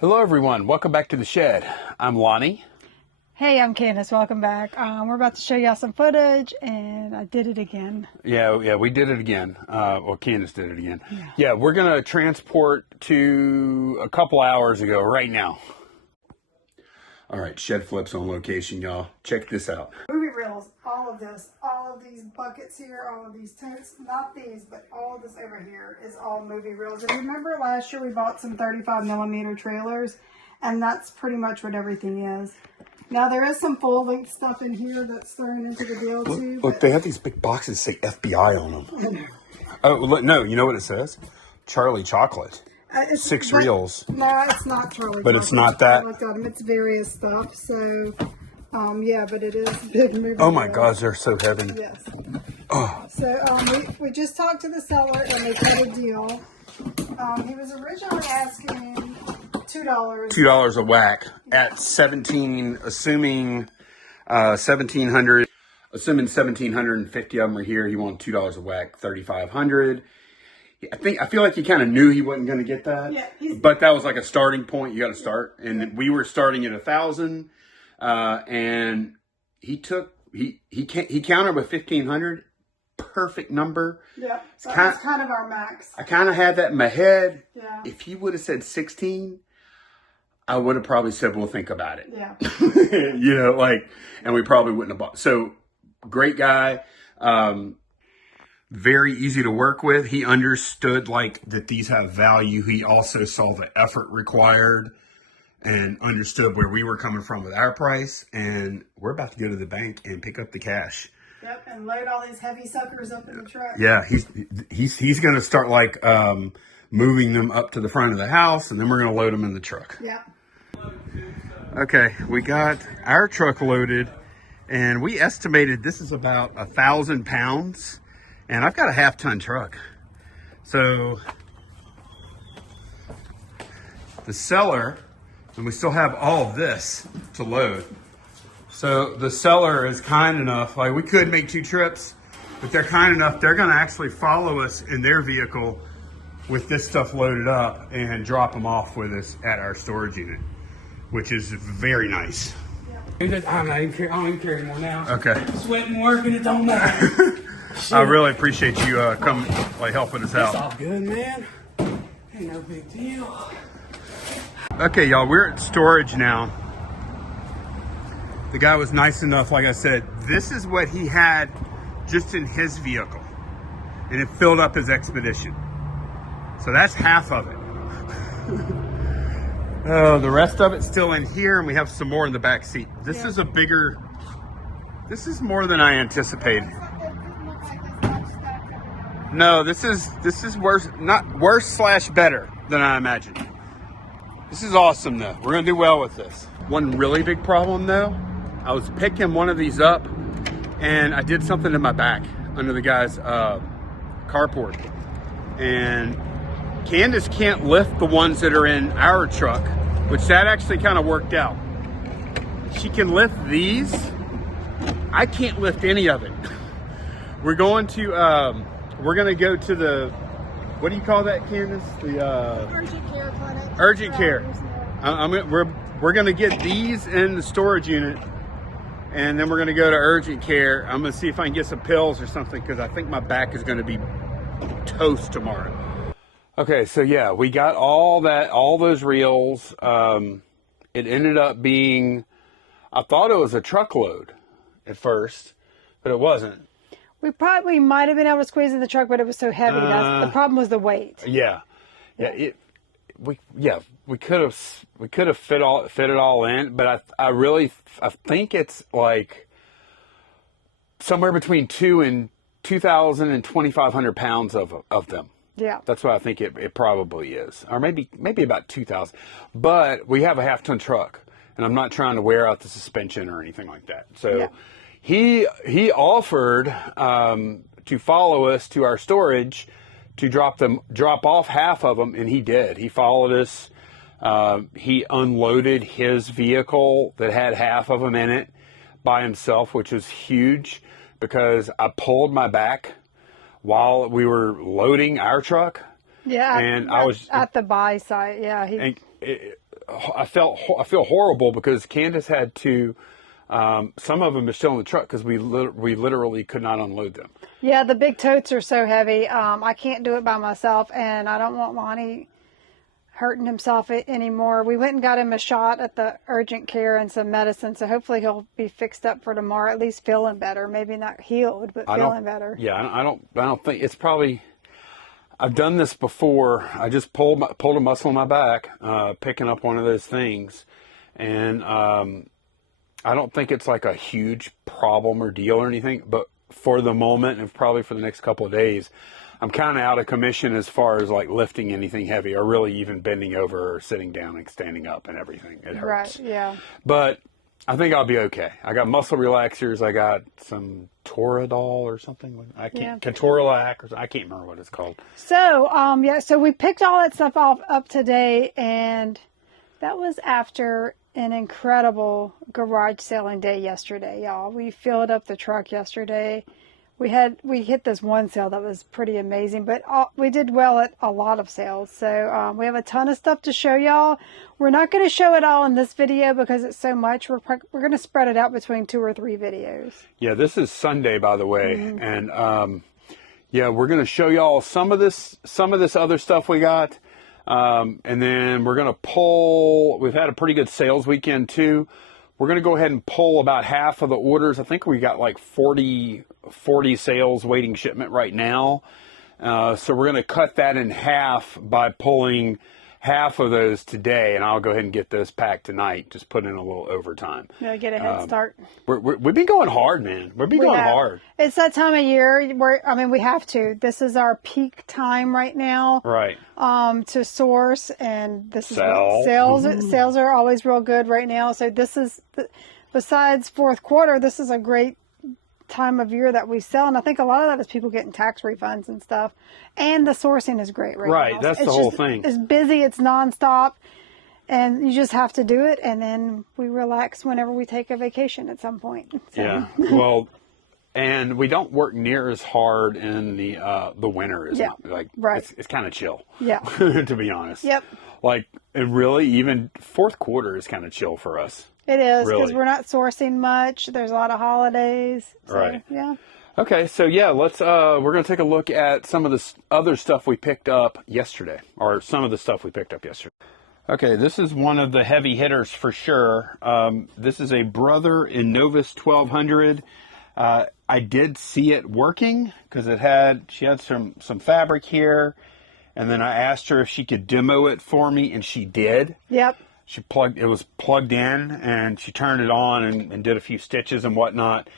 Hello everyone, welcome back to the shed. I'm Lonnie. Hey, I'm Candace. Welcome back. We're about to show y'all some footage, and I did it again. Yeah, we did it again. Well, Candace did it again. Yeah, we're gonna transport to a couple hours ago right now. All right, shed flips on location, y'all. Check this out. Movie reels, all of this, all of these buckets here, all of these totes, not these, but all of this over here is all movie reels. And remember last year we bought some 35mm trailers, and that's pretty much what everything is. Now there is some full-length stuff in here that's thrown into the deal too. Look, they have these big boxes that say FBI on them. Oh, look, no, you know what it says? Charlie Chocolate. 6 reels. No, it's not Charlie. But it's not that. I looked at them. It's various stuff. So, yeah, but it is big movie. Oh my gosh, they're so heavy. Yes. Oh. So we just talked to the seller and they cut a deal. He was originally asking $2. $2 a whack at 17, assuming 1,700. Assuming 1,750 of them are here, he wanted $2 a whack, 3,500. I feel like he kind of knew he wasn't going to get that. Yeah, but that was like a starting point. You got to start, and we were starting at 1,000, and he countered with 1,500. Perfect number. Yeah, that's kind of our max. I kind of had that in my head. Yeah. If he would have said 16, I would have probably said, "We'll think about it." Yeah. You know, and we probably wouldn't have bought. So, great guy. Very easy to work with. He understood that these have value. He also saw the effort required and understood where we were coming from with our price. And we're about to go to the bank and pick up the cash. Yep, and load all these heavy suckers up in the truck. Yeah, he's going to start moving them up to the front of the house, and then we're going to load them in the truck. Yeah. Okay, we got our truck loaded, and we estimated this is about 1,000 pounds. And I've got a half-ton truck. So the seller, and we still have all of this to load. So the seller is kind enough, we could make 2 trips, but they're kind enough, they're gonna actually follow us in their vehicle with this stuff loaded up and drop them off with us at our storage unit, which is very nice. Yeah. I don't even care anymore now. Okay. Sweating, working, it don't matter. I really appreciate you coming, helping us out. It's all good, man. Ain't no big deal. Okay, y'all, we're at storage now. The guy was nice enough, like I said, this is what he had just in his vehicle. And it filled up his expedition. So that's half of it. Oh, the rest of it's still in here, and we have some more in the back seat. This is this is more than I anticipated. No, this is worse, not worse / better than I imagined. This is awesome though. We're gonna do well with this. One really big problem though, I was picking one of these up and I did something in my back under the guy's carport. And Candace can't lift the ones that are in our truck, which that actually kind of worked out. She can lift these. I can't lift any of it. We're going to go to the, what do you call that, Candace? The Urgent care clinic. Urgent care. We're going to get these in the storage unit, and then we're going to go to urgent care. I'm going to see if I can get some pills or something, because I think my back is going to be toast tomorrow. Okay, so yeah, we got all those reels. It ended up being, I thought it was a truckload at first, but it wasn't. We probably might have been able to squeeze in the truck, but it was so heavy. The problem was the weight. Yeah. We could have fit it all in, but I think it's somewhere between 2,000 and 2,500 pounds of them. Yeah. That's what I think it probably is, or maybe about 2,000. But we have a half-ton truck, and I'm not trying to wear out the suspension or anything like that. So. Yeah. He offered to follow us to our storage to drop off half of them, and he did. He followed us. He unloaded his vehicle that had half of them in it by himself, which was huge because I pulled my back while we were loading our truck. Yeah, and I was at the buy site. Yeah, I feel horrible because Candace had to. Some of them are still in the truck because we literally could not unload them. Yeah, the big totes are so heavy. I can't do it by myself, and I don't want Lonnie hurting himself anymore. We went and got him a shot at the urgent care and some medicine, so hopefully he'll be fixed up for tomorrow, at least feeling better. Maybe not healed, but feeling better. Yeah, I don't think it's probably. I've done this before. I just pulled a muscle in my back, picking up one of those things, and I don't think it's like a huge problem or deal or anything. But for the moment, and probably for the next couple of days, I'm kind of out of commission as far as like lifting anything heavy or really even bending over or sitting down and standing up and everything. It hurts. Right, yeah. But I think I'll be okay. I got muscle relaxers. I got some Toradol or something. I can't, Ketorolac, or I can't remember what it's called. So, so we picked all that stuff up today, and that was after an incredible garage selling day yesterday, y'all. We filled up the truck yesterday. We hit this one sale that was pretty amazing, but we did well at a lot of sales. So we have a ton of stuff to show y'all. We're not going to show it all in this video because it's so much. We're going to spread it out between 2 or 3 videos. Yeah, this is Sunday, by the way, and yeah, we're going to show y'all some of this other stuff we got, and then we're going to pull. We've had a pretty good sales weekend too. We're going to go ahead and pull about half of the orders. I think we got like 40 sales waiting shipment right now. So we're going to cut that in half by pulling half of those today, and I'll go ahead and get those packed tonight. Just put in a little overtime. Yeah, get a head start. We've been going hard, man. We've been going hard. It's that time of year where, I mean, we have to. This is our peak time right now. Right. To source, and this is Sell. Sales are always real good right now. So this is, besides fourth quarter, this is a great time of year that we sell, and I think a lot of that is people getting tax refunds and stuff, and the sourcing is great right now. That's the whole thing. It's busy, it's nonstop, and you just have to do it, and then we relax whenever we take a vacation at some point. So. Yeah, well, and we don't work near as hard in the winter. It's kind of chill. Yeah. To be honest. Yep. Like, it really, even fourth quarter is kind of chill for us. It is, because Really. we're not sourcing much. There's a lot of holidays. So, Right. Yeah. Okay, so yeah, let's we're going to take a look at some of the other stuff we picked up yesterday, or some of the stuff we picked up yesterday. Okay, this is one of the heavy hitters for sure. This is a Brother Innovus 1200. I did see it working because she had some fabric here, and then I asked her if she could demo it for me, and she did. Yep. It was plugged in, and she turned it on and did a few stitches and whatnot.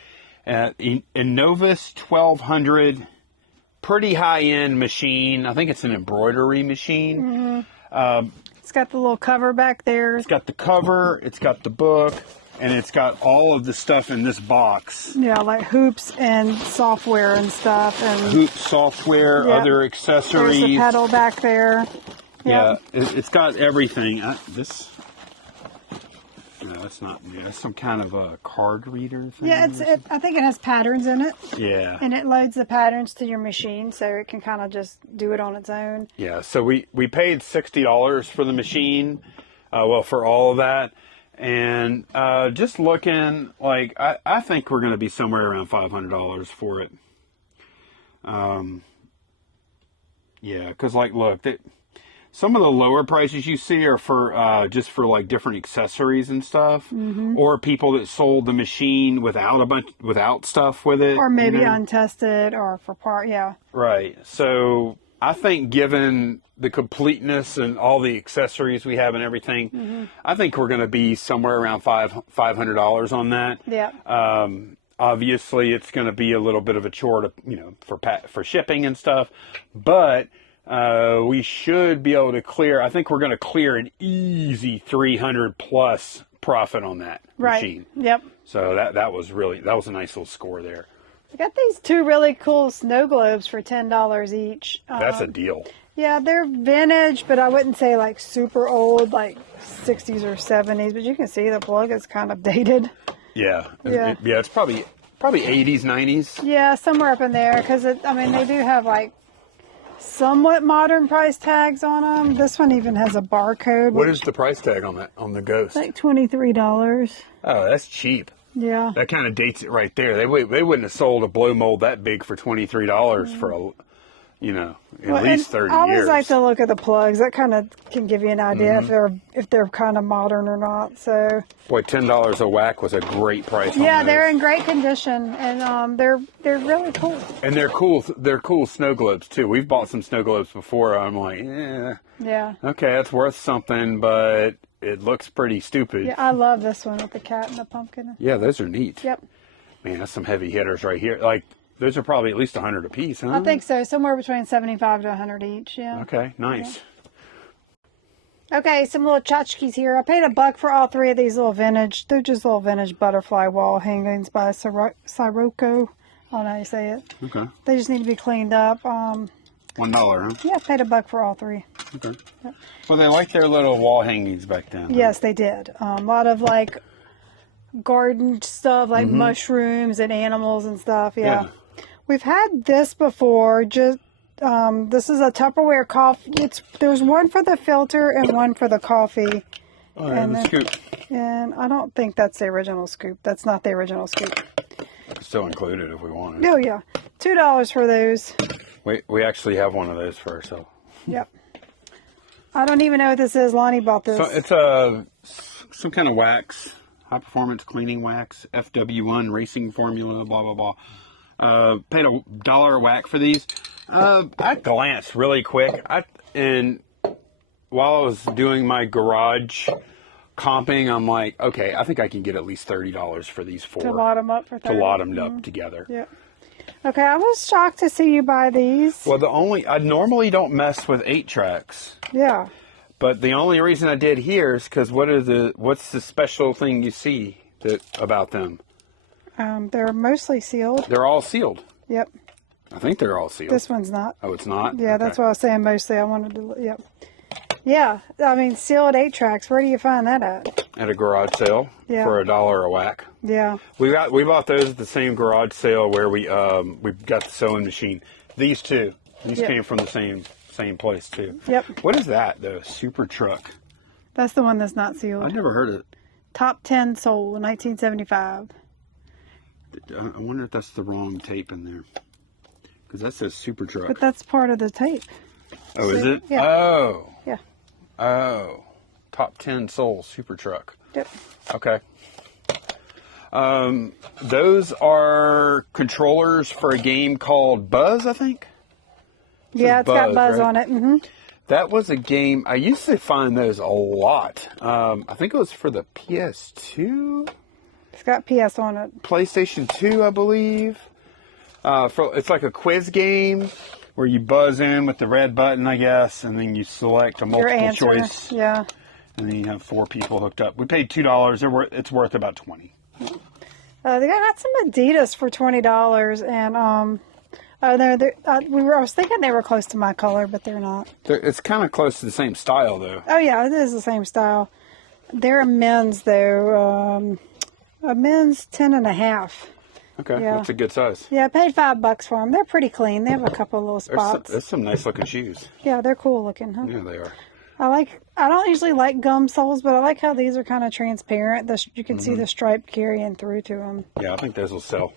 Innovus 1200, pretty high-end machine. I think it's an embroidery machine. Mm-hmm. It's got the little cover back there. It's got the cover, it's got the book, and it's got all of the stuff in this box. Yeah, like hoops and software and stuff. And Hoop software, other accessories. There's a pedal back there. Yeah, it's got everything. No, it's not. Yeah, it's some kind of a card reader thing. Yeah, I think it has patterns in it. Yeah. And it loads the patterns to your machine, so it can kind of just do it on its own. Yeah, so we paid $60 for the machine, for all of that. And just looking, like, I think we're going to be somewhere around $500 for it. Yeah, because, like, look, some of the lower prices you see are for just for like different accessories and stuff, or people that sold the machine without stuff with it, or maybe untested, or for part. Yeah, right. So I think, given the completeness and all the accessories we have and everything, I think we're going to be somewhere around $500 on that. Yeah. Obviously, it's going to be a little bit of a chore to for shipping and stuff, but we should be able to clear. I think we're going to clear an easy 300 plus profit on that machine. Yep. So that was a nice little score there. I got these 2 really cool snow globes for $10 each. That's a deal. Yeah, they're vintage, but I wouldn't say like super old, like 60s or 70s. But you can see the plug is kind of dated. Yeah. It's probably 80s, 90s. Yeah, somewhere up in there, because they do have like somewhat modern price tags on them. This one even has a barcode. What is the price tag on that, on the Ghost? Like $23. Oh, that's cheap. Yeah. That kind of dates it right there. They wouldn't have sold a blow mold that big for $23 for a, at least 30 I always years. like to look at the plugs. That kind of can give you an idea if they're kind of modern or not. So Boy, $10 a whack was a great price. yeah, on they're those. in great condition, and they're really cool. And they're cool. They're cool snow globes too. We've bought some snow globes before. I'm like, Yeah. okay, that's worth something, but it looks pretty stupid. Yeah, I love this one with the cat and the pumpkin. Yeah, those are neat. Yep. Man, that's some heavy hitters right here. Like, those are probably at least 100 a piece, huh? I think so. Somewhere between 75 to 100 each. Yeah. Okay, nice. Yeah. Okay, some little tchotchkes here. I paid $1 for all three of these little vintage. They're just little vintage butterfly wall hangings by Sirocco. I don't know how you say it. Okay. They just need to be cleaned up. $1, huh? Yeah, I paid $1 for all three. Okay. Yep. Well, they liked their little wall hangings back then. Huh? Yes, they did. A lot of like garden stuff, like mushrooms and animals and stuff. Yeah. We've had this before. Just this is a Tupperware coffee. There's one for the filter and one for the coffee. Oh, yeah, the scoop. And I don't think that's the original scoop. That's not the original scoop. Still included if we wanted. Oh yeah, $2 for those. We actually have one of those for ourselves. Yep. I don't even know what this is. Lonnie bought this. So it's some kind of wax, high performance cleaning wax, FW1 racing formula, blah blah blah. Paid $1 a whack for these. I glanced really quick. And while I was doing my garage comping, I'm like, okay, I think I can get at least $30 for these four. To lot them up for 30. To lot them up together. Yep. Okay, I was shocked to see you buy these. Well, I normally don't mess with 8-tracks. Yeah. But the only reason I did here is because what's the special thing you see about them? They're mostly sealed. They're all sealed. Yep. I think they're all sealed. This one's not. Oh, it's not? Yeah, Okay. that's what I was saying mostly. I wanted to, yep. Yeah, I mean, sealed 8-tracks. Where do you find that at? At a garage sale for $1 a whack. Yeah. We bought those at the same garage sale where we got the sewing machine. These two. These came from the same place too. Yep. What is that? The Super Truck. That's the one that's not sealed. I've never heard of it. Top 10 sold, 1975. I wonder if that's the wrong tape in there. Because that says Super Truck. But that's part of the tape. Oh, is it? Yeah. Oh. Yeah. Oh. Top 10 sold Super Truck. Yep. Okay. Those are controllers for a game called Buzz, I think. Yeah, it's got Buzz right? on it. Mm-hmm. That was a game. I used to find those a lot. I think it was for the PS2, It's got PS on it. PlayStation 2, I believe. It's like a quiz game where you buzz in with the red button, I guess, and then you select a Your multiple answer. choice, Yeah. and then you have 4 people hooked up. We paid $2. It's worth about $20. They got some Adidas for $20, and I was thinking they were close to my color, but they're not. It's kind of close to the same style, though. Oh yeah, it is the same style. They're a men's though, a men's 10.5. Okay, Yeah. that's a good size. Yeah, I paid $5 for them. They're pretty clean. They have a couple of little spots. There's some nice looking shoes. Yeah, they're cool looking, huh? Yeah, they are. I don't usually like gum soles, but I like how these are kind of transparent. You can see the stripe carrying through to them. Yeah, I think those will sell.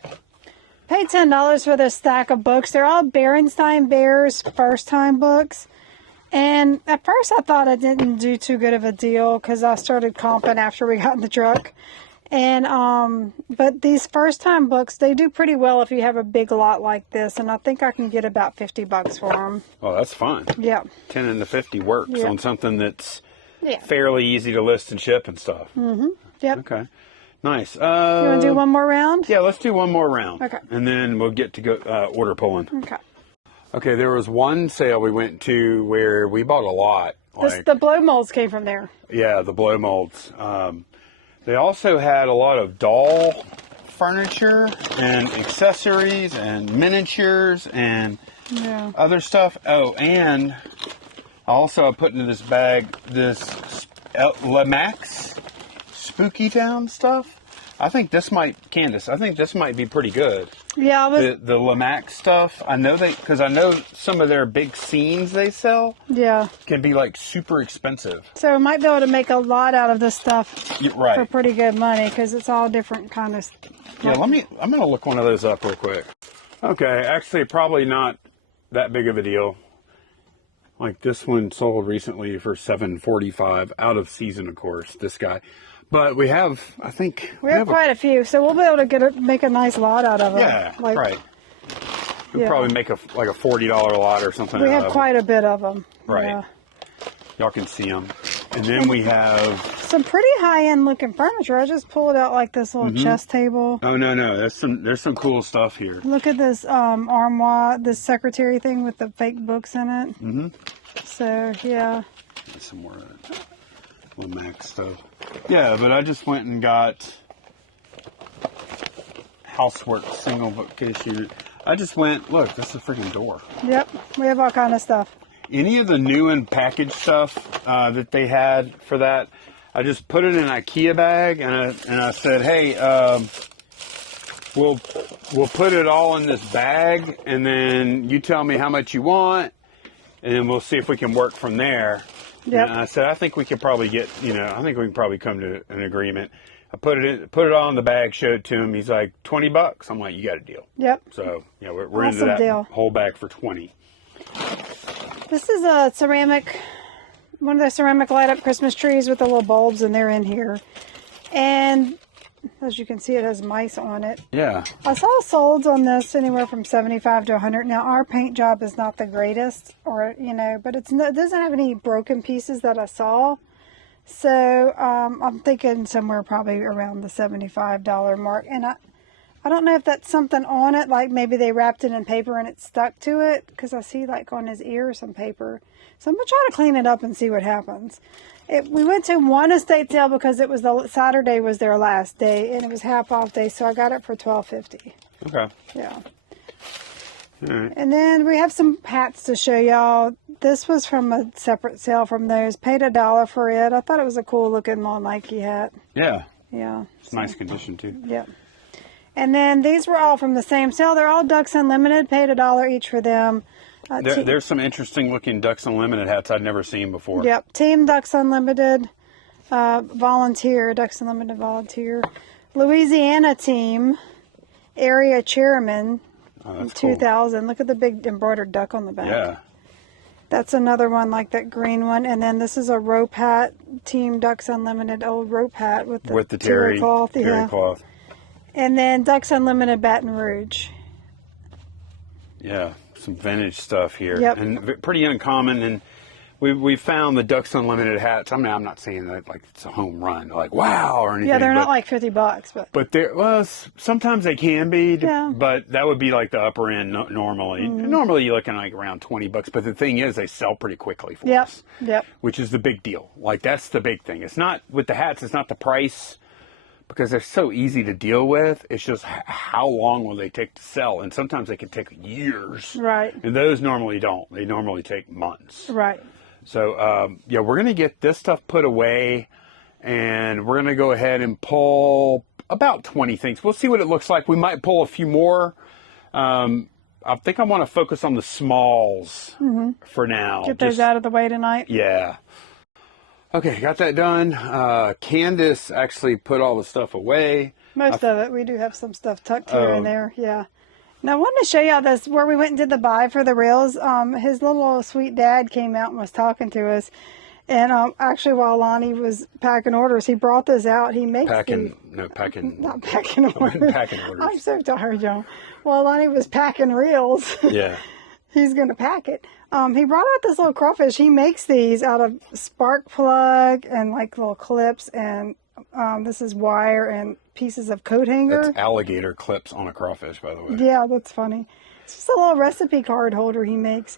Paid $10 for this stack of books. They're all Berenstain Bears first time books. And at first I thought I didn't do too good of a deal because I started comping after we got in the truck. And but these first time books, they do pretty well if you have a big lot like this, and I think I can get about $50 for them. Oh, that's fine. Yeah. 10 and the 50 works Yeah. on something that's Yeah. fairly easy to list and ship and stuff. Mm-hmm. Yep. Okay. Nice. You want to do one more round? Yeah, let's do one more round. Okay. And then we'll get to go order pulling. Okay. Okay, there was one sale we went to where we bought a lot. The blow molds came from there. Yeah, the blow molds. They also had a lot of doll furniture and accessories and miniatures and other stuff. Oh, and also I put into this bag this Lemax Spooky Town stuff. I think this might be pretty good. Yeah, the Lamac stuff. I know because I know some of their big scenes they sell. Yeah. Can be like super expensive. So we might be able to make a lot out of this stuff Right. for pretty good money because it's all different kind of. Yeah, I'm gonna look one of those up real quick. Okay, actually probably not that big of a deal. Like this one sold recently for $745 out of season, of course, this guy. But we have, I think... We have quite a few, so we'll be able to make a nice lot out of them. Yeah, right. We'll probably make a $40 lot or something. We have quite a bit of them. Right. Yeah. Y'all can see them. And then we have... some pretty high-end looking furniture. I just pulled out like this little chest table. Oh, no. There's some cool stuff here. Look at this armoire, this secretary thing with the fake books in it. Mm-hmm. So, yeah. Some more Lamac stuff. Yeah, but I just went and got Housework single bookcase unit. I just went, look, this is a freaking door. Yep, we have all kind of stuff. Any of the new and packaged stuff that they had for that, I just put it in an IKEA bag and I said, hey, we'll put it all in this bag and then you tell me how much you want and then we'll see if we can work from there. Yep. And I said, I think we could probably get, I think we can probably come to an agreement. I put it all in the bag, showed it to him. He's like, $20. I'm like, you got a deal. Yep. So, we're Awesome into that deal. whole bag for 20. This is a ceramic, one of the ceramic light up Christmas trees with the little bulbs, and they're in here. And as you can see, it has mice on it. Yeah. I saw solds on this anywhere from 75 to 100. Now, our paint job is not the greatest, but it doesn't have any broken pieces that I saw. So I'm thinking somewhere probably around the $75 mark. And I don't know if that's something on it, like maybe they wrapped it in paper and it stuck to it, because I see like on his ear some paper. So I'm going to try to clean it up and see what happens. We went to one estate sale because it was Saturday was their last day, and it was half off day, so I got it for $12.50. Okay. Yeah. All right. And then we have some hats to show y'all. This was from a separate sale from those. Paid $1 for it. I thought it was a cool looking little Nike hat. Yeah. Yeah. It's nice condition too. Yep. And then these were all from the same sale. They're all Ducks Unlimited. Paid $1 each for them. There's some interesting looking Ducks Unlimited hats I'd never seen before. Yep. Team Ducks Unlimited volunteer. Ducks Unlimited volunteer. Louisiana team. Area chairman. Oh, that's 2000. Cool. Look at the big embroidered duck on the back. Yeah. That's another one like that green one. And then this is a rope hat. Team Ducks Unlimited old rope hat with the terry cloth. Terry cloth. And then Ducks Unlimited Baton Rouge. Yeah. Some vintage stuff here. Yep. And pretty uncommon. And we found the Ducks Unlimited hats. I mean, I'm not saying that like it's a home run, like wow or anything. Yeah, they're not like $50, but sometimes they can be. Yeah. But that would be like the upper end normally. Mm-hmm. Normally you're looking like around $20. But the thing is, they sell pretty quickly for Yep. us. Yep. Which is the big deal. Like that's the big thing. It's not with the hats. It's not the price. Because they're so easy to deal with, it's just how long will they take to sell, and sometimes they can take years. Right. And those normally don't. They normally take months. Right. So we're gonna get this stuff put away, and we're gonna go ahead and pull about 20 things. We'll see what it looks like. We might pull a few more. I think I want to focus on the smalls for now. Get those out of the way tonight. Yeah. Okay, got that done. Candace actually put all the stuff away. Most of it. We do have some stuff tucked here and there. Yeah. Now, I wanted to show y'all this, where we went and did the buy for the reels. His little sweet dad came out and was talking to us. And actually, while Lonnie was packing orders, he brought this out. He makes Not packing orders. Packing orders. I'm so tired, y'all. While Lonnie was packing reels. Yeah. He's going to pack it. He brought out this little crawfish. He makes these out of spark plug and like little clips, and this is wire and pieces of coat hanger. It's alligator clips on a crawfish, by the way. Yeah, that's funny. It's just a little recipe card holder he makes.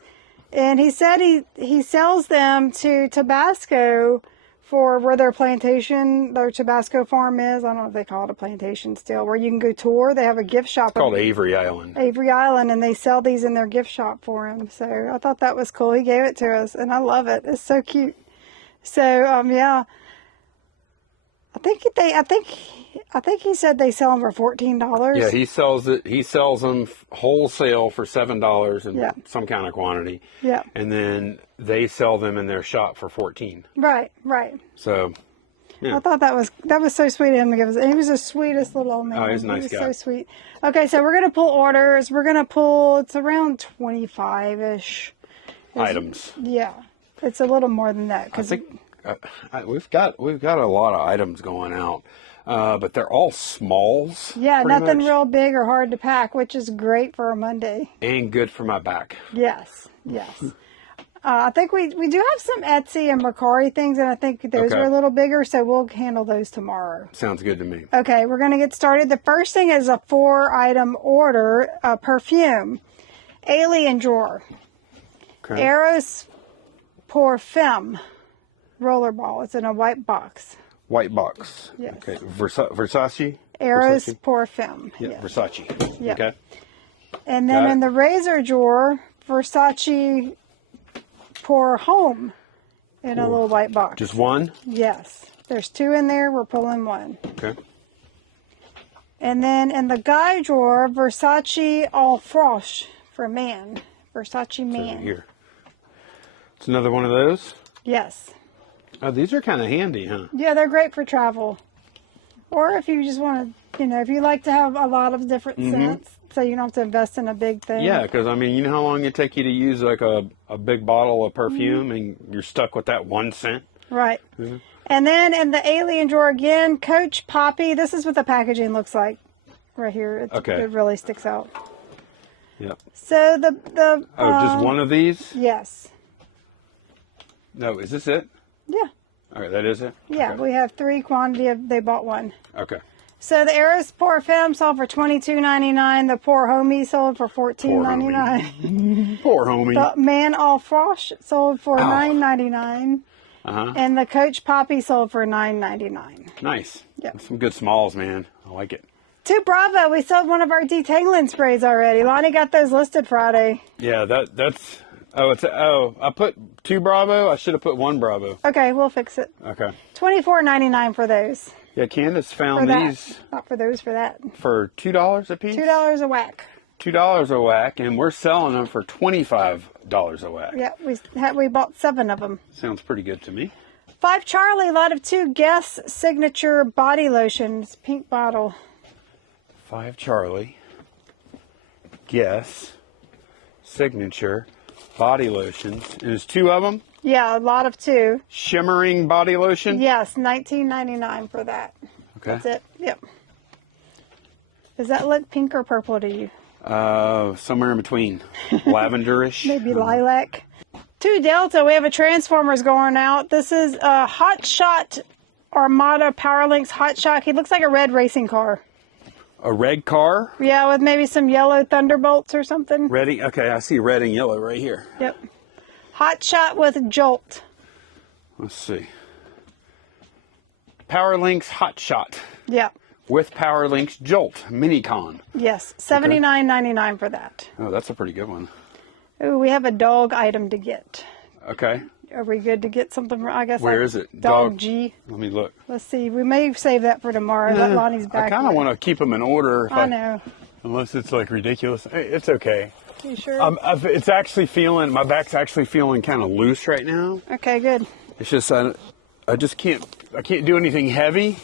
And he said he sells them to Tabasco for where their Tabasco farm is. I don't know if they call it a plantation still, where you can go tour. They have a gift shop. It's called Avery Island. Avery Island, and they sell these in their gift shop for him. So I thought that was cool. He gave it to us, and I love it. It's so cute. So, yeah. I think he said they sell them for $14. Yeah, he sells it. He sells them wholesale for $7 in Yeah. some kind of quantity. Yeah. And then they sell them in their shop for 14. Right, right. So, yeah. I thought that was so sweet of him to give us. He was the sweetest little old man. Oh, he's a nice he was guy. so sweet. Okay, so we're gonna pull orders. We're gonna pull. It's around 25-ish Items. Yeah, it's a little more than that I because think we've got a lot of items going out, but they're all smalls. yeah, pretty nothing much, real big or hard to pack, which is great for a Monday. and good for my back. Yes, yes. I think we do have some Etsy and Mercari things, and I think those Okay. are a little bigger, so we'll handle those tomorrow. Sounds good to me. Okay, we're going to get started. The first thing is a 4-item order, perfume, alien drawer, Okay. Eros Parfum rollerball. It's in a white box. White box. Yes. Okay. Versace. Eros Versace? Parfum. Yeah. Yes. Versace. Yeah. Okay. And then Got it. in the razor drawer, Versace Pour Home in a little white box. Just one. Yes. There's 2 in there. We're pulling 1. Okay. And then in the guy drawer, Versace All Frosh for man. Versace man. Here. It's another one of those. Yes. Oh, these are kind of handy, huh? Yeah, they're great for travel. Or if you just want to, if you like to have a lot of different scents, so you don't have to invest in a big thing. Yeah, because I mean, you know how long it take you to use like a big bottle of perfume, and you're stuck with that one scent. Right. And then in the alien drawer again, Coach Poppy. This is what the packaging looks like right here. Okay. It really sticks out. Yep. So the Just one of these? Yes. No, is this it? Yeah. All right, that is it. Yeah. Okay. We have 3 quantity of. They bought 1. Okay. So the Eros Parfum sold for $22.99. The Poor Homie sold for $14.99. Poor homie. The Man All Frosh sold for Ow. $9.99. Uh-huh. And the Coach Poppy sold for $9.99. Nice. Yep. Some good smalls, man. I like it. To Bravo, we sold one of our detangling sprays already. Lonnie got those listed Friday. Yeah, that's. I put 2 Bravo. I should have put 1 Bravo. Okay, we'll fix it. Okay. $24.99 for those. Yeah, Candace For found that. these Not for those, for that. for $2 a piece. $2 a whack. $2 a whack, and we're selling them for $25 a whack. Yeah, we bought 7 of them. Sounds pretty good to me. 5 Charlie, lot of 2 Guess signature body lotions, pink bottle. 5 Charlie. Guess. Signature. Body lotions. And there's 2 of them. Yeah, a lot of 2. Shimmering body lotion. Yes, $19.99 for that. Okay. That's it. Yep. Does that look pink or purple to you? Somewhere in between. Lavenderish. Maybe lilac. 2 Delta, we have a Transformers going out. This is a Hot Shot Armada Powerlinks Hot Shot. He looks like a red racing car. A red car. Yeah, with maybe some yellow Thunderbolts or something. Ready? Okay, I see red and yellow right here. Yep. Hot Shot with Jolt. Let's see. Powerlinks Hot Shot Yep. with Powerlinks Jolt Minicon. Yes, $79.99 for that. Oh, that's a pretty good one. Ooh, we have a dog item to get. Okay. Are we good to get something? I guess. Where like is it? Dog G. Let me look. Let's see. We may save that for tomorrow. Let Lonnie's back. I kind of want to keep them in order. If I know. Unless it's like ridiculous. Hey, it's okay. You sure? It's actually feeling, my back's actually feeling kind of loose right now. Okay, good. It's just, I just can't do anything heavy.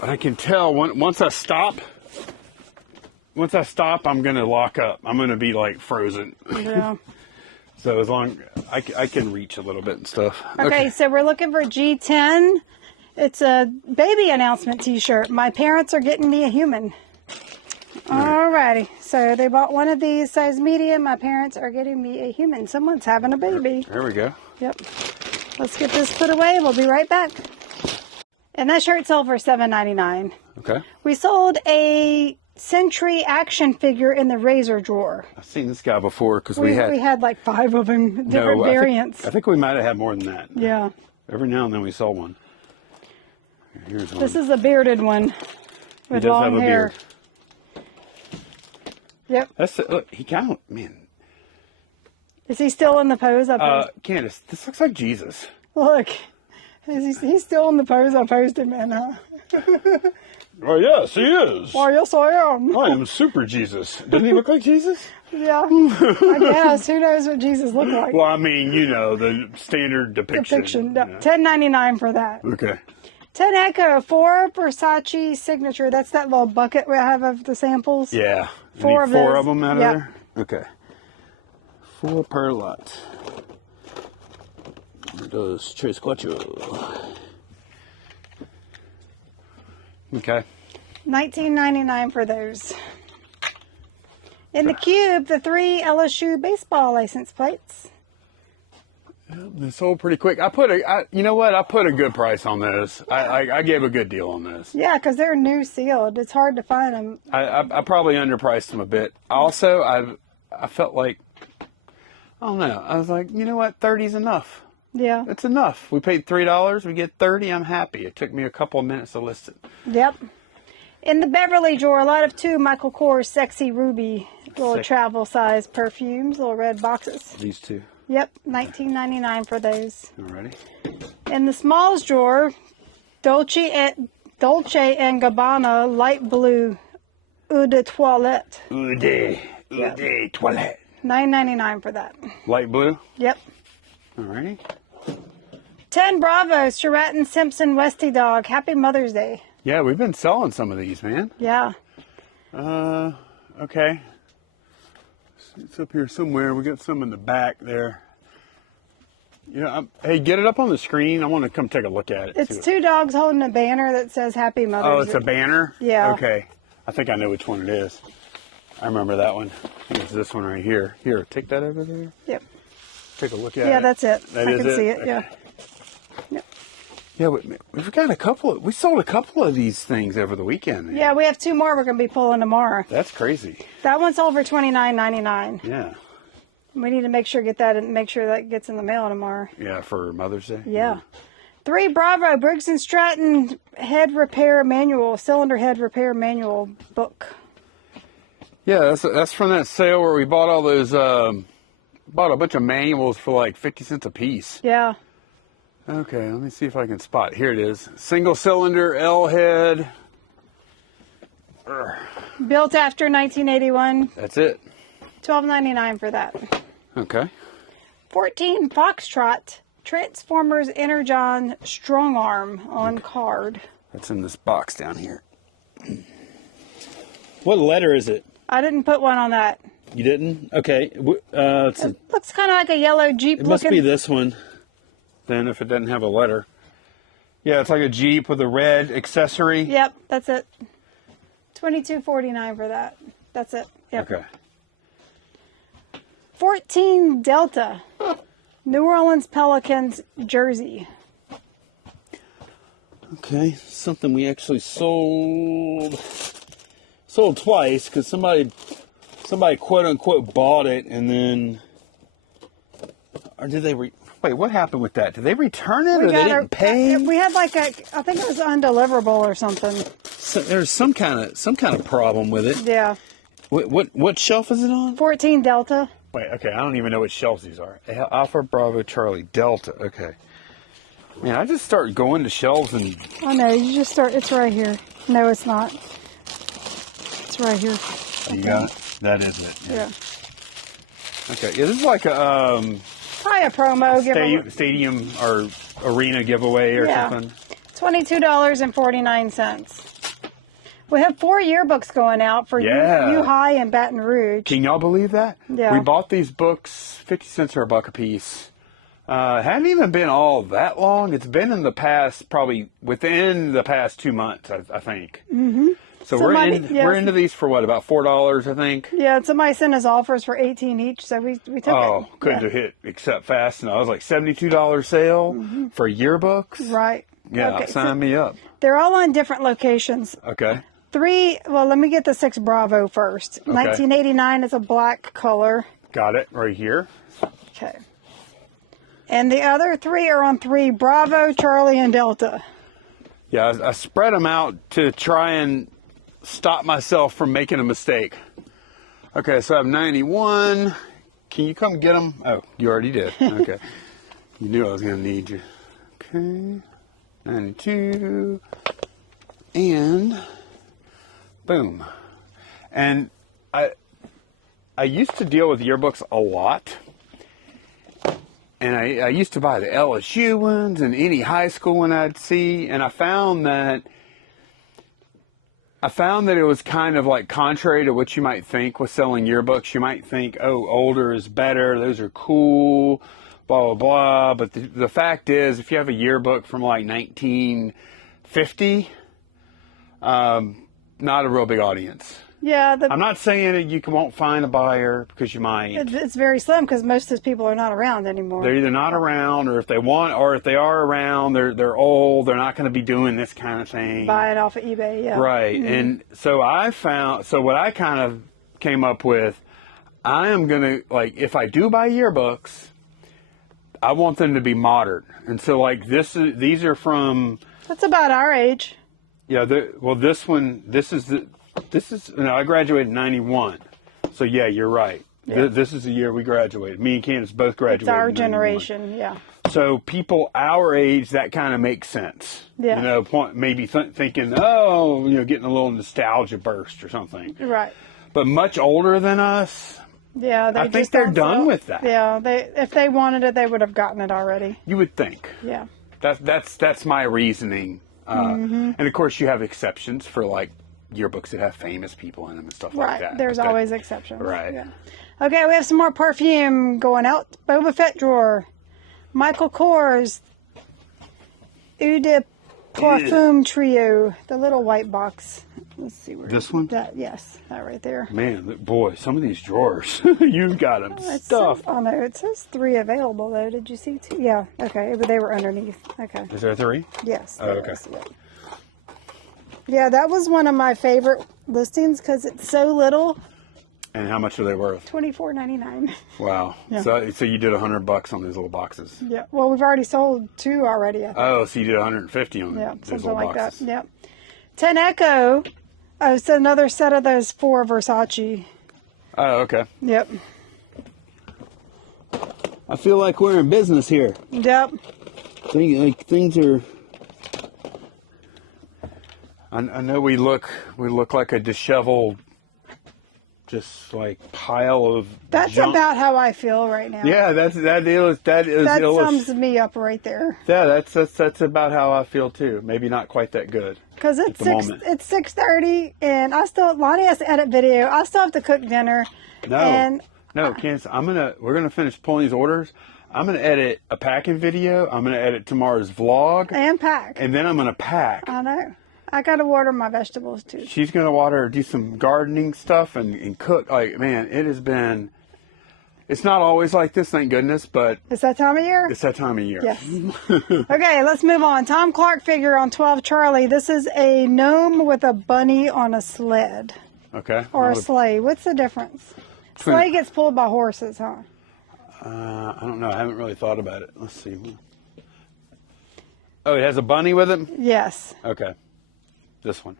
But I can tell once I stop, I'm going to lock up. I'm going to be like frozen. Yeah. So as long, I can reach a little bit and stuff. Okay, so we're looking for G10. It's a baby announcement t-shirt. My parents are getting me a human. Alrighty, so they bought one of these, size medium. My parents are getting me a human. Someone's having a baby. There we go. Yep. Let's get this put away. We'll be right back. And that shirt sold for $7.99. Okay. We sold a Sentry action figure in the razor drawer. I've seen this guy before because We we had like 5 of them, different variants. I think we might have had more than that. Yeah. Every now and then we saw one. Here's one. This is a bearded one with does long have a hair. beard. Yep. Look, he kind of, man. Is he still in the pose? Candace, this looks like Jesus. Look, He's still in the pose I posed him in, huh? Oh, yes, he is. Why, yes, I am. I am super Jesus. Doesn't he look like Jesus? Yeah, I guess. Who knows what Jesus looked like? Well, I mean, you know, the standard depiction. No, Yeah. $10.99 for that. Okay. 10 Echo, 4 Versace signature. That's that little bucket we have of the samples. Yeah. Four Need four those. of them out Yep. of there? Okay. 4 per lot. Dos, tres, cuatro. Okay. $19.99 for those. In the cube, the 3 LSU baseball license plates. They sold pretty quick. You know what? I put a good price on those. I gave a good deal on those. Yeah, because they're new sealed. It's hard to find them. I probably underpriced them a bit. Also, I felt like, I don't know. I was like, you know what? 30's enough. Yeah. It's enough. We paid $3. We get 30. I'm happy. It took me a couple of minutes to list it. Yep. In the Beverly drawer, a lot of 2 Michael Kors Sexy Ruby little Sick. travel size perfumes, little red boxes. These two. Yep, $19.99 for those. Alrighty. In the smalls drawer, Dolce and Gabbana light blue eau de toilette. Eau de toilette. $9.99 for that. Light blue. Yep. Alrighty. 10 Bravos Sheraton Simpson Westie Dog. Happy Mother's Day. Yeah, we've been selling some of these, man. Yeah. Okay. It's up here somewhere. We got some in the back there. Yeah. Hey, get it up on the screen. I want to come take a look at it. It's 2 dogs holding a banner that says Happy Mother's Day. Oh, it's a banner? Yeah. Okay. I think I know which one it is. I remember that one. I think it's this one right here. Here, take that over there. Yep. Take a look at it. Yeah, that's it. That I is can see it. Okay. Yeah. Yep. Yeah, we've got we sold a couple of these things over the weekend. Man. Yeah, we have 2 more we're going to be pulling tomorrow. That's crazy. That one's sold for $29.99. Yeah. We need to make sure that gets in the mail tomorrow. Yeah, for Mother's Day. Yeah. 3 Bravo Briggs & Stratton head repair manual, cylinder head repair manual book. Yeah, that's from that sale where we bought all those, bought a bunch of manuals for like 50 cents a piece. Yeah. Okay, let me see if I can spot. Here it is. Single cylinder L head. Built after 1981. That's it. $12.99 for that. Okay. 14 Foxtrot Transformers Energon Strong Arm on card. That's in this box down here. What letter is it? I didn't put one on that. You didn't? Okay. It looks kind of like a yellow Jeep It looking. must be this one, then, if it doesn't have a letter. Yeah, it's like a Jeep with a red accessory. Yep, that's it. $22.49 for that. That's it. Yep. Okay. 14 Delta New Orleans Pelicans jersey. Okay, something we actually sold twice because somebody quote unquote bought it and then, or did they wait? What happened with that? Did they return it or they didn't pay? We had I think it was undeliverable or something. So there's some kind of problem with it. Yeah. What shelf is it on? 14 Delta. Wait, okay, I don't even know what shelves these are. Alpha, Bravo, Charlie, Delta. Okay. Man, I just start going to shelves and... Oh, no, you just start... It's right here. No, it's not. It's right here. You got it? That is it. Yeah. Okay, yeah, this is like a... Probably a promo giveaway. Stadium or arena giveaway or something. $22.49. We have 4 yearbooks going out for U High and Baton Rouge. Can y'all believe that? Yeah. We bought these books, 50 cents or $1 a piece. Hadn't even been all that long. It's been in the past, probably within the past 2 months, I think. Mm-hmm. So we're into these for what, about $4, I think? Yeah, somebody sent us offers for $18 each, so we took it. Oh, couldn't have hit except fast enough. I was like $72 sale for yearbooks. Right. Yeah, Okay, sign me up. They're all on different locations. Okay. Let me get the 6 Bravo first. Okay. 1989 is a black color. Got it right here. Okay. And the other 3 are on 3 Bravo, Charlie, and Delta. Yeah, I spread them out to try and stop myself from making a mistake. Okay, so I have 91. Can you come get them? Oh, you already did. Okay. You knew I was going to need you. Okay. 92. And boom. And I used to deal with yearbooks a lot. And I used to buy the LSU ones and any high school one I'd see. And I found that it was kind of like contrary to what you might think with selling yearbooks. You might think, oh, older is better. Those are cool, blah, blah, blah. But the fact is, if you have a yearbook from like 1950, not a real big audience. Yeah. I'm not saying that you won't find a buyer, because you might. It's very slim because most of those people are not around anymore. They're either not around, or if they want, or if they are around, they're old. They're not going to be doing this kind of thing. Buy it off of eBay, yeah. Right. Mm-hmm. And so what I kind of came up with, I am going to, like, if I do buy yearbooks, I want them to be modern. And so, like, these are from... That's about our age. Yeah, I graduated in 91. So, yeah, you're right. Yeah. This is the year we graduated. Me and Candace both graduated. It's our in 91. generation, yeah. So people our age, that kind of makes sense. Yeah. You know, maybe thinking, oh, getting a little nostalgia burst or something. Right. But much older than us, yeah, I think they're done with that. Yeah, if they wanted it, they would have gotten it already. You would think. Yeah. That's my reasoning. And of course, you have exceptions for like yearbooks that have famous people in them and stuff like that. Right. There's always exceptions. Right. Yeah. Okay, we have some more perfume going out. Boba Fett drawer. Michael Kors. Eau de Parfum Trio. The little white box. Let's see where. This one? Yes, that right there. Man, boy, some of these drawers, you've got them stuffed. Oh no, it says 3 available though. Did you see 2? Yeah. Okay, but they were underneath. Okay. Is there 3? Yes. Oh, okay. Yeah, that was one of my favorite listings because it's so little. And how much are they worth? $24.99. Wow. Yeah. So you did $100 on these little boxes. Yeah. Well, we've already sold 2 already. I think. Oh, so you did 150 on these little like boxes. that. Yep. 10 Echo. Oh, it's another set of those 4 Versace. Oh, okay. Yep. I feel like we're in business here. Yep. Things are. I know we look like a disheveled, just like pile of. That's junk. about how I feel right now. Yeah, that sums me up right there. Yeah, that's about how I feel too. Maybe not quite that good. Because it's 6:30 and Lonnie has to edit video. I still have to cook dinner. No, Candace, we're gonna finish pulling these orders. I'm gonna edit a packing video. I'm gonna edit tomorrow's vlog. And pack. And then I'm gonna pack. I know. I gotta water my vegetables too. She's gonna do some gardening stuff and cook. Like, man, it's not always like this, thank goodness, but it's that time of year? It's that time of year. Yes. Okay, let's move on. Tom Clark figure on 12 Charlie. This is a gnome with a bunny on a sled. Okay. Or a sleigh. What's the difference? Sleigh gets pulled by horses, huh? I don't know. I haven't really thought about it. Let's see. Oh, it has a bunny with it? Yes. Okay. This one.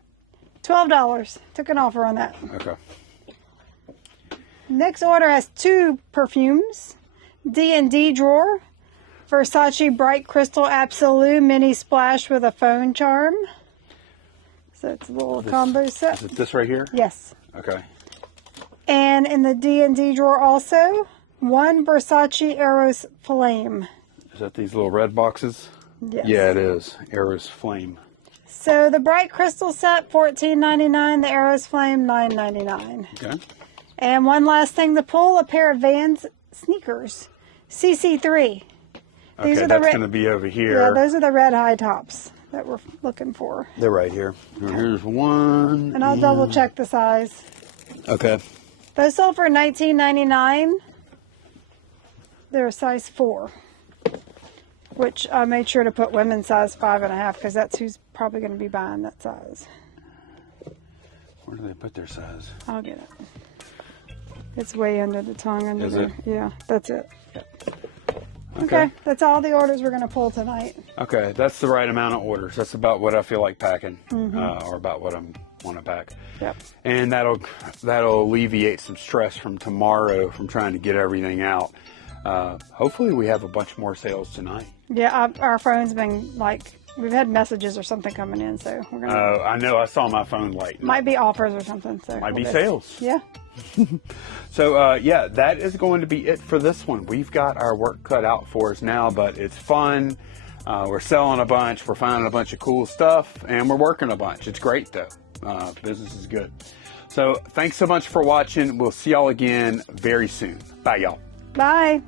$12. Took an offer on that. Okay. Next order has 2 perfumes. D&D drawer. Versace Bright Crystal Absolute Mini Splash with a phone charm. So it's a little combo set. Is it this right here? Yes. Okay. And in the D&D drawer also, 1 Versace Eros Flame. Is that these little red boxes? Yes. Yeah, it is. Eros Flame. So the Bright Crystal set, $14.99. The Eros Flame, $9.99. Okay. And one last thing to pull, a pair of Vans sneakers. CC3. These are that's going to be over here. Yeah, those are the red high tops that we're looking for. They're right here. Here's one. And I'll double check the size. Okay. Those sold for $19.99. They're a size 4. Which I made sure to put women's size 5.5 because that's who's probably going to be buying that size. Where do they put their size? I'll get it. It's way under the tongue under Is there. it? Yeah, that's it. Okay, that's all the orders we're going to pull tonight. Okay, that's the right amount of orders. That's about what I feel like packing, or about what I want to pack. Yep. And that'll alleviate some stress from tomorrow from trying to get everything out. Hopefully we have a bunch more sales tonight. Yeah, our phone's been like We've had messages or something coming in, so we're gonna. Oh, I know. I saw my phone light. Might be offers or something. So Might be we'll sales. Yeah. So, yeah, that is going to be it for this one. We've got our work cut out for us now, but it's fun. We're selling a bunch. We're finding a bunch of cool stuff, and we're working a bunch. It's great, though. Business is good. So, thanks so much for watching. We'll see y'all again very soon. Bye, y'all. Bye.